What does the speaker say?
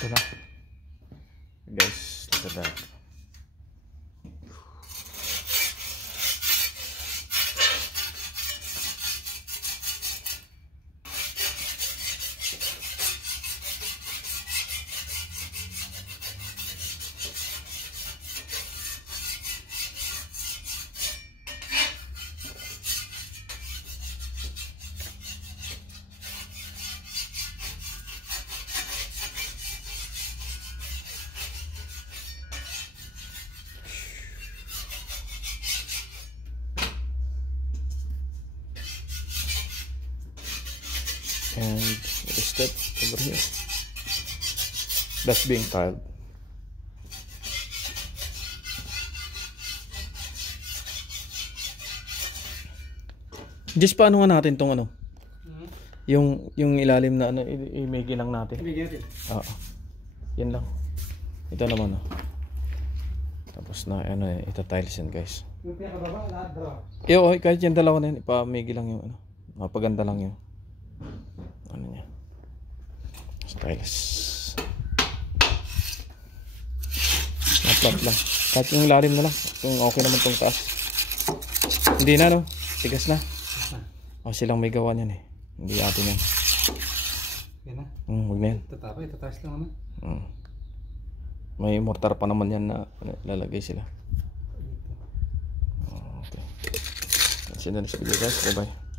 Ito na. Guys, look at that. And the step over here, that's being tiled. Just paano nga natin tong ano? Yung ilalim na ano, i-migi lang natin. Oo. Yan lang. Ito naman oh. Tapos na ano, ita-tiles yan guys. Yung pinakababa, lahat dalawa. Iyo, kahit yung dalawa na yan, ipamigi lang yung ano. Mapaganda lang yung ano niya. Styles. Flat lang. Kahit yung lalim na lang. Kung okay naman tong taas. Hindi na no. Tigas na. O silang may gawa niyan eh. Hindi atin yan. Yan na. Huwag na yan. Tatapay, tataas lang naman. May mortar pa naman yan na lalagay sila. Okay. That's it na this video guys. Bye bye.